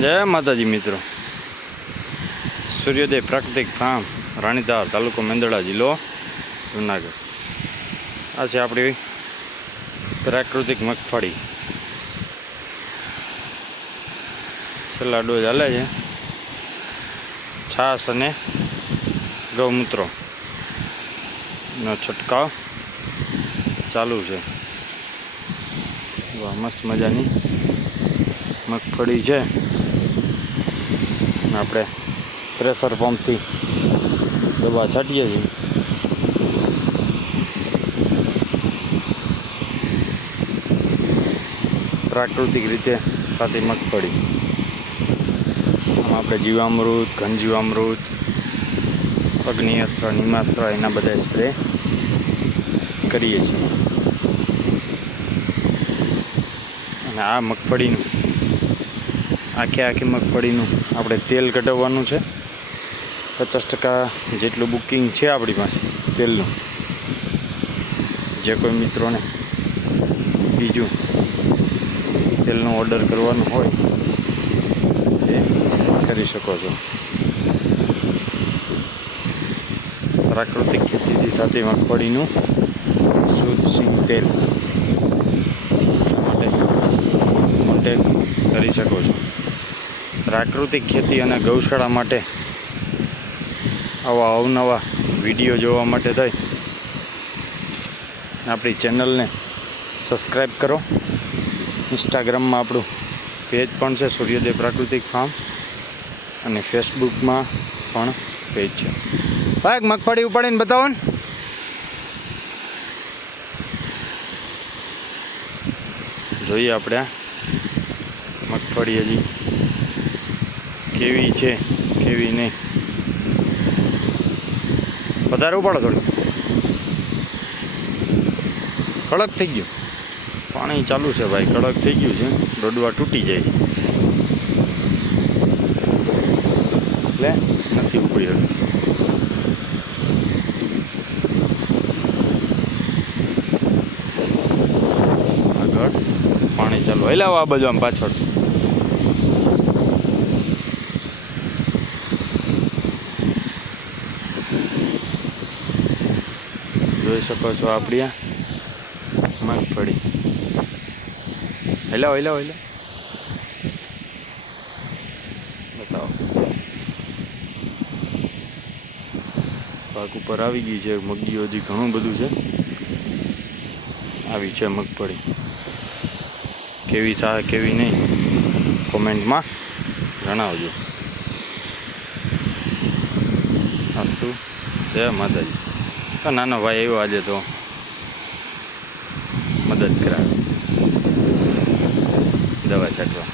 જય માતાજી મિત્રો, સૂર્યોદય પ્રાકૃતિક ફાર્મ, રાણીતાર, તાલુકો મેંદરડા, જિલ્લો જુનાગઢ. આ છે આપણી પ્રાકૃતિક મગફળી. છેલ્લા ડોઝ હાલે છે. છાશ અને ગૌમૂત્રો નો છંટકાવ ચાલુ છે. મસ્ત મજાની મગફળી છે. આપણે પ્રેશર પંપથી દવા છાંટીએ છીએ. પ્રાકૃતિક રીતે થતી મગફળી. આમાં આપણે જીવામૃત, ઘન જીવામૃત, અગ્નિઅસ્ત્ર, નિમાસ્ત્ર એના બધા સ્પ્રે કરીએ છીએ. અને આ મગફળીનું આખી મગફળીનું આપણે તેલ કઢાવવાનું છે. 50% જેટલું બુકિંગ છે આપણી પાસે તેલનું. જે કોઈ મિત્રોને બીજું તેલનો ઓર્ડર કરવાનો હોય એ કરી શકો છો. પ્રાકૃતિક ખેતીથી સાથે મગફળીનું શુદ્ધ સિંગ તેલ માટે કોન્ટેક્ટ કરી શકો છો. પ્રાકૃતિક ખેતી અને ગૌશાળા માટે આવા અવનવા વિડીયો જોવા માટે થઈ આપણી ચેનલને સબસ્ક્રાઈબ કરો. ઇન્સ્ટાગ્રામમાં આપણું પેજ પણ છે, સૂર્યોદય પ્રાકૃતિક ફાર્મ, અને ફેસબુકમાં પણ પેજ છે. ભાઈ મગફળી ઉપાડીને બતાવો ને. જોઈએ આપણે આ મગફળી હજી કેવી છે કેવી નહીં. વધારે ઉપાડો, થોડી કડક થઈ ગયું. પાણી ચાલુ છે ભાઈ, કડક થઈ ગયું છે. દોડવા તૂટી જાય છે એટલે નથી ઉપડી રહ્યું. આગળ પાણી ચાલુ. હલાવો આ બાજુ, આમ પાછળ. જોઈ શકો છો આપણી આ મગફળી. હેલાવો બતાવો. પાક ઉપર આવી ગઈ છે. મગીઓ હજી ઘણું બધું છે. આવી છે મગફળી. કેવી થાય કેવી નહીં કોમેન્ટમાં જણાવજો. અસ્તુ, જય માતાજી. નાનો ભાઈ આવ્યો આજે તો મદદ કરાવે દવા છાંટવા.